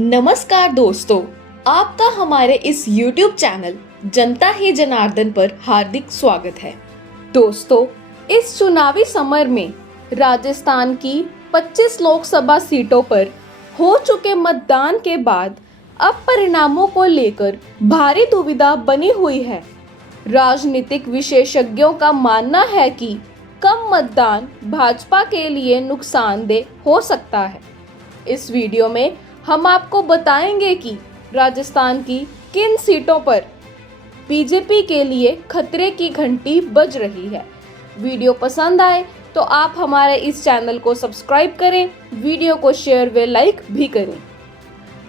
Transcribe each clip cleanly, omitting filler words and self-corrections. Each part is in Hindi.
नमस्कार दोस्तों, आपका हमारे इस YouTube चैनल जनता ही जनार्दन पर हार्दिक स्वागत है। दोस्तों, इस चुनावी समर में राजस्थान की 25 लोकसभा सीटों पर हो चुके मतदान के बाद अब परिणामों को लेकर भारी दुविधा बनी हुई है। राजनीतिक विशेषज्ञों का मानना है कि कम मतदान भाजपा के लिए नुकसानदेह हो सकता है। इस वीडियो में हम आपको बताएंगे कि राजस्थान की किन सीटों पर बीजेपी के लिए खतरे की घंटी बज रही है। वीडियो पसंद आए तो आप हमारे इस चैनल को सब्सक्राइब करें, वीडियो को शेयर व लाइक भी करें।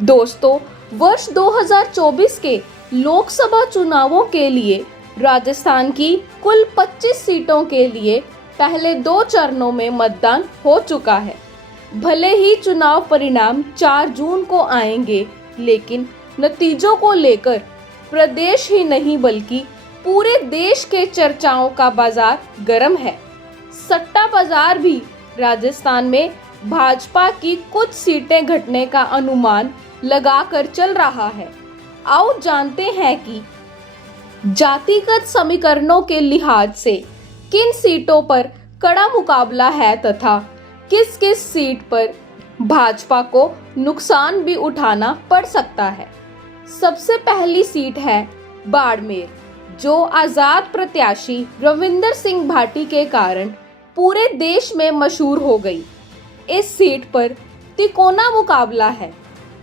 दोस्तों, वर्ष 2024 के लोकसभा चुनावों के लिए राजस्थान की कुल 25 सीटों के लिए पहले 2 चरणों में मतदान हो चुका है। भले ही चुनाव परिणाम 4 जून को आएंगे, लेकिन नतीजों को लेकर प्रदेश ही नहीं बल्कि पूरे देश के चर्चाओं का बाजार गर्म है। सट्टा बाजार भी राजस्थान में भाजपा की कुछ सीटें घटने का अनुमान लगाकर चल रहा है। आओ जानते हैं कि जातिगत समीकरणों के लिहाज से किन सीटों पर कड़ा मुकाबला है तथा किस किस सीट पर भाजपा को नुकसान भी उठाना पड़ सकता है। सबसे पहली सीट है बाड़मेर, जो आजाद प्रत्याशी रविंदर सिंह भाटी के कारण पूरे देश में मशहूर हो गई। इस सीट पर तिकोना मुकाबला है।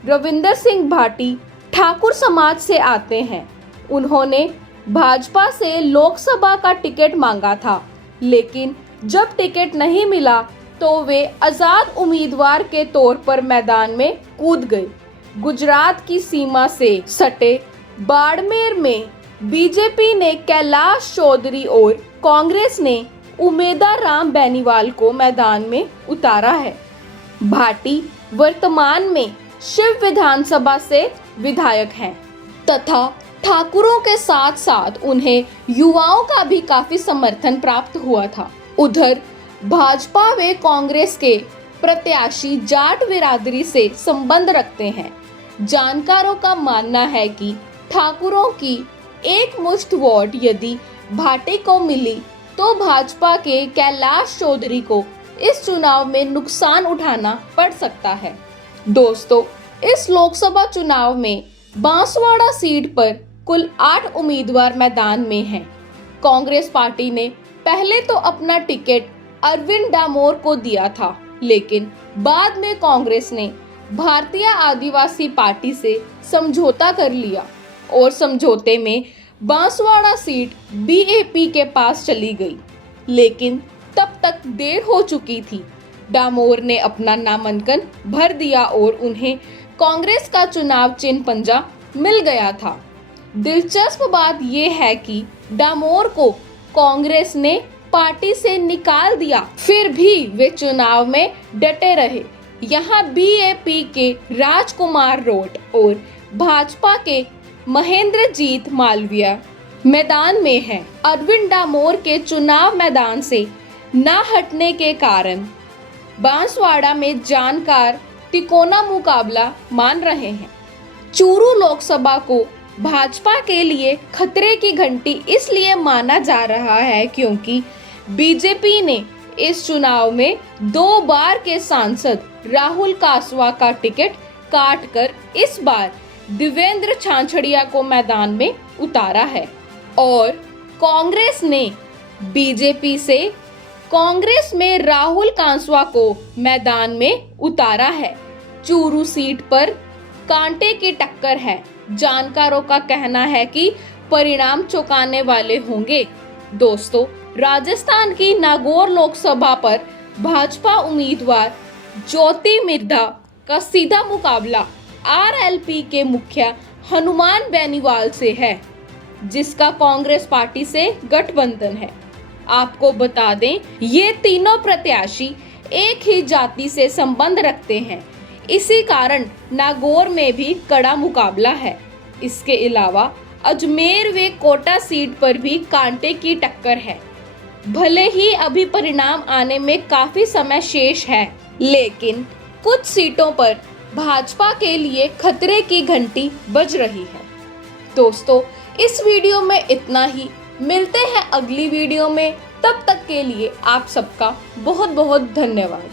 रविंदर सिंह भाटी ठाकुर समाज से आते हैं। उन्होंने भाजपा से लोकसभा का टिकट मांगा था, लेकिन जब टिकट नहीं मिला तो वे आजाद उम्मीदवार के तौर पर मैदान में कूद गए। गुजरात की सीमा से सटे बाड़मेर में बीजेपी ने कैलाश चौधरी और कांग्रेस ने उमेदा राम बेनीवाल को मैदान में उतारा है। भाटी वर्तमान में शिव विधानसभा से विधायक हैं तथा ठाकुरों के साथ साथ उन्हें युवाओं का भी काफी समर्थन प्राप्त हुआ था। उधर भाजपा व कांग्रेस के प्रत्याशी जाट बिरादरी से संबंध रखते हैं। जानकारों का मानना है कि ठाकुरों की एक मुश्त वोट यदि भाटी को मिली तो भाजपा के कैलाश चौधरी को इस चुनाव में नुकसान उठाना पड़ सकता है। दोस्तों, इस लोकसभा चुनाव में बांसवाड़ा सीट पर कुल 8 उम्मीदवार मैदान में हैं। कांग्रेस पार्टी ने पहले तो अपना टिकट अरविंद डामोर को दिया था, लेकिन बाद में कांग्रेस ने भारतीय आदिवासी पार्टी से समझौता कर लिया और समझौते में बांसवाड़ा सीट बीएपी के पास चली गई, लेकिन तब तक देर हो चुकी थी। डामोर ने अपना नामांकन भर दिया और उन्हें कांग्रेस का चुनाव चिन्ह पंजा मिल गया था। दिलचस्प बात यह है कि डामोर को कांग्रेस ने पार्टी से निकाल दिया, फिर भी वे चुनाव में डटे रहे। यहाँ बीएपी के राजकुमार रोट और भाजपा के महेंद्रजीत मालविया मैदान में हैं। अरविंद डामोर के चुनाव मैदान से न हटने के कारण बांसवाड़ा में जानकार तिकोना मुकाबला मान रहे हैं। चूरू लोकसभा को भाजपा के लिए खतरे की घंटी इसलिए माना जा रहा है क्योंकि बीजेपी ने इस चुनाव में 2 बार के सांसद राहुल कासवा का टिकट काटकर इस बार देवेंद्र छाछड़िया को मैदान में उतारा है और कांग्रेस ने बीजेपी से कांग्रेस में राहुल कांसवा को मैदान में उतारा है। चूरू सीट पर कांटे की टक्कर है। जानकारों का कहना है कि परिणाम चौंकाने वाले होंगे। दोस्तों, राजस्थान की नागौर लोकसभा पर भाजपा उम्मीदवार ज्योति मिर्धा का सीधा मुकाबला आरएलपी के मुखिया हनुमान बेनीवाल से है, जिसका कांग्रेस पार्टी से गठबंधन है। आपको बता दें, ये तीनों प्रत्याशी एक ही जाति से संबंध रखते हैं। इसी कारण नागौर में भी कड़ा मुकाबला है। इसके अलावा अजमेर व कोटा सीट पर भी कांटे की टक्कर है। भले ही अभी परिणाम आने में काफी समय शेष है, लेकिन कुछ सीटों पर भाजपा के लिए खतरे की घंटी बज रही है। दोस्तों, इस वीडियो में इतना ही। मिलते हैं अगली वीडियो में, तब तक के लिए आप सबका बहुत बहुत धन्यवाद।